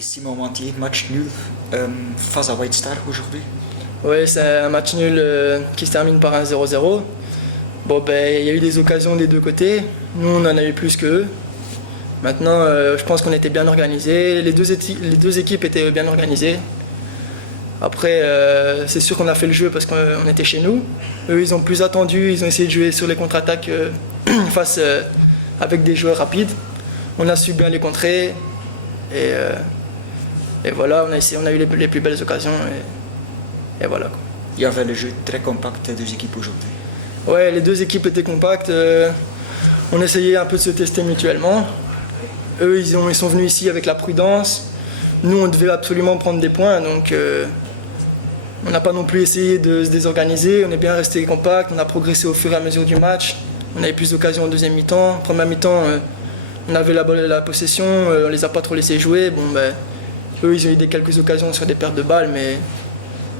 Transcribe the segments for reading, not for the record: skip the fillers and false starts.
Et Simon Mantier, match nul face à White Star aujourd'hui. Oui, c'est un match nul qui se termine par un 0-0. Bon, ben, il y a eu des occasions des deux côtés. Nous, on en a eu plus qu'eux. Maintenant, je pense qu'on était bien organisés. Les deux équipes étaient bien organisées. Après, c'est sûr qu'on a fait le jeu parce qu'on était chez nous. Eux, ils ont plus attendu. Ils ont essayé de jouer sur les contre-attaques avec des joueurs rapides. On a su bien les contrer. Et voilà, on a eu les plus belles occasions. Et voilà, quoi. Il y avait le jeu très compact des deux équipes aujourd'hui. Ouais, les deux équipes étaient compactes. On essayait un peu de se tester mutuellement. Eux, ils sont venus ici avec la prudence. Nous, on devait absolument prendre des points. Donc, on n'a pas non plus essayé de se désorganiser. On est bien resté compact. On a progressé au fur et à mesure du match. On avait plus d'occasions en deuxième mi-temps. Première mi-temps, on avait la possession. On les a pas trop laissés jouer. Bon, ben, eux, ils ont eu quelques occasions sur des pertes de balles. Mais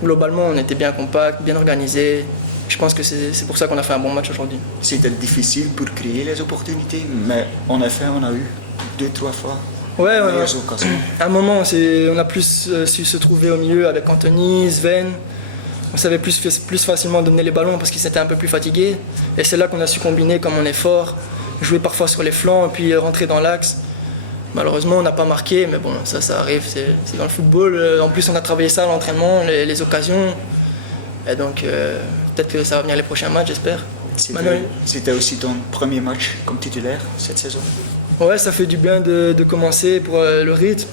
globalement, on était bien compact, bien organisé. Je pense que c'est pour ça qu'on a fait un bon match aujourd'hui. C'était difficile pour créer les opportunités, mais en effet, on a eu 2-3 fois ouais, meilleures occasions. À un moment, on a plus su se trouver au milieu avec Anthony, Sven. On savait plus facilement donner les ballons parce qu'ils étaient un peu plus fatigués. Et c'est là qu'on a su combiner comme on est fort, jouer parfois sur les flancs et puis rentrer dans l'axe. Malheureusement, on n'a pas marqué, mais bon, ça arrive, c'est dans le football. En plus, on a travaillé ça à l'entraînement, les occasions. Et donc, peut-être que ça va venir les prochains matchs, j'espère. C'était aussi ton premier match comme titulaire cette saison? Ouais, ça fait du bien de commencer pour le rythme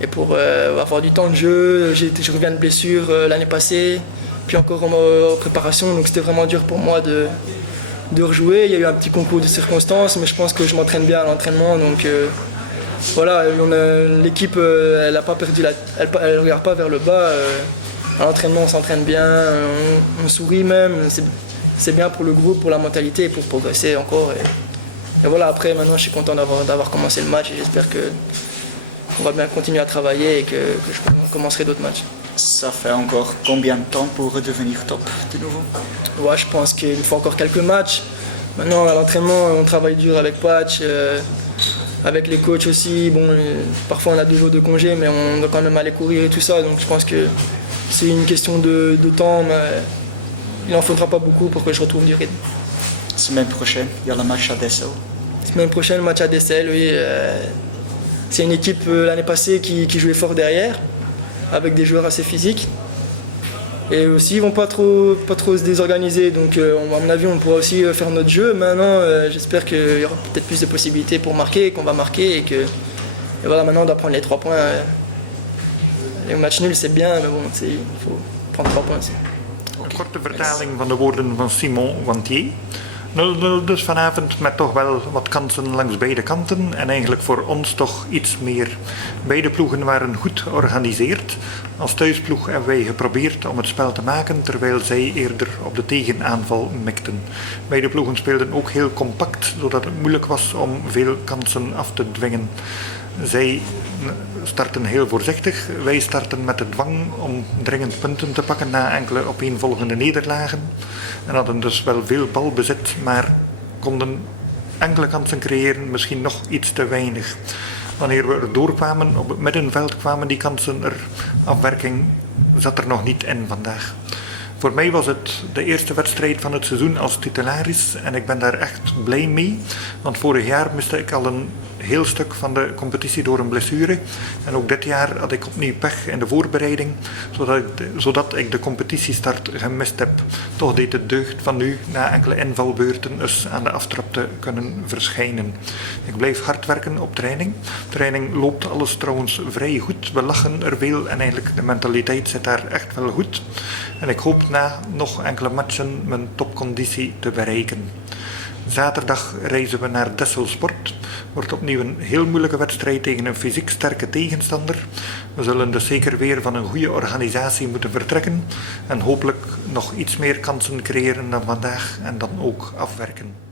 et pour avoir du temps de jeu. Je reviens de blessure l'année passée, puis encore en préparation, donc c'était vraiment dur pour moi de rejouer. Il y a eu un petit concours de circonstances, mais je pense que je m'entraîne bien à l'entraînement. Donc voilà, l'équipe, elle n'a pas perdu elle regarde pas vers le bas. À l'entraînement, on s'entraîne bien, on sourit même. C'est bien pour le groupe, pour la mentalité et pour progresser encore. Et voilà, après, maintenant, je suis content d'avoir commencé le match et j'espère qu'on va bien continuer à travailler et que je commencerai d'autres matchs. Ça fait encore combien de temps pour redevenir top de nouveau? Ouais, je pense qu'il faut encore quelques matchs. Maintenant, à l'entraînement, on travaille dur avec Patch, avec les coachs aussi. Bon, parfois, on a 2 jours de congé, mais on doit quand même aller courir et tout ça. Donc, je pense que c'est une question de temps, mais il n'en faudra pas beaucoup pour que je retrouve du rythme. Semaine prochaine, il y a le match à Dessel. Semaine prochaine, le match à Dessel, oui. C'est une équipe l'année passée qui jouait fort derrière, avec des joueurs assez physiques. Et aussi, ils ne vont pas trop se désorganiser. Donc, à mon avis, on pourra aussi faire notre jeu. Maintenant, j'espère qu'il y aura peut-être plus de possibilités pour marquer, qu'on va marquer. Et voilà, maintenant, on doit prendre les 3 points. Le match nul, c'est bien, mais bon, il faut prendre 3 points aussi. Een korte vertaling van de woorden van Simon Mantier. 0-0 dus vanavond met toch wel wat kansen langs beide kanten en eigenlijk voor ons toch iets meer. Beide ploegen waren goed georganiseerd. Als thuisploeg hebben wij geprobeerd om het spel te maken terwijl zij eerder op de tegenaanval mikten. Beide ploegen speelden ook heel compact zodat het moeilijk was om veel kansen af te dwingen. Zij starten heel voorzichtig. Wij starten met de dwang om dringend punten te pakken na enkele opeenvolgende nederlagen. En hadden dus wel veel balbezit, maar konden enkele kansen creëren, misschien nog iets te weinig. Wanneer we er doorkwamen, op het middenveld kwamen die kansen er. Afwerking zat er nog niet in vandaag. Voor mij was het de eerste wedstrijd van het seizoen als titularis en ik ben daar echt blij mee. Want vorig jaar miste ik al een heel stuk van de competitie door een blessure. En ook dit jaar had ik opnieuw pech in de voorbereiding, zodat ik de competitiestart gemist heb. Toch deed het deugd van nu, na enkele invalbeurten, eens aan de aftrap te kunnen verschijnen. Ik blijf hard werken op training. Training loopt alles trouwens vrij goed. We lachen er veel en eigenlijk de mentaliteit zit daar echt wel goed. En ik hoop na nog enkele matchen mijn topconditie te bereiken. Zaterdag reizen we naar Dessel Sport. Wordt opnieuw een heel moeilijke wedstrijd tegen een fysiek sterke tegenstander. We zullen dus zeker weer van een goede organisatie moeten vertrekken en hopelijk nog iets meer kansen creëren dan vandaag en dan ook afwerken.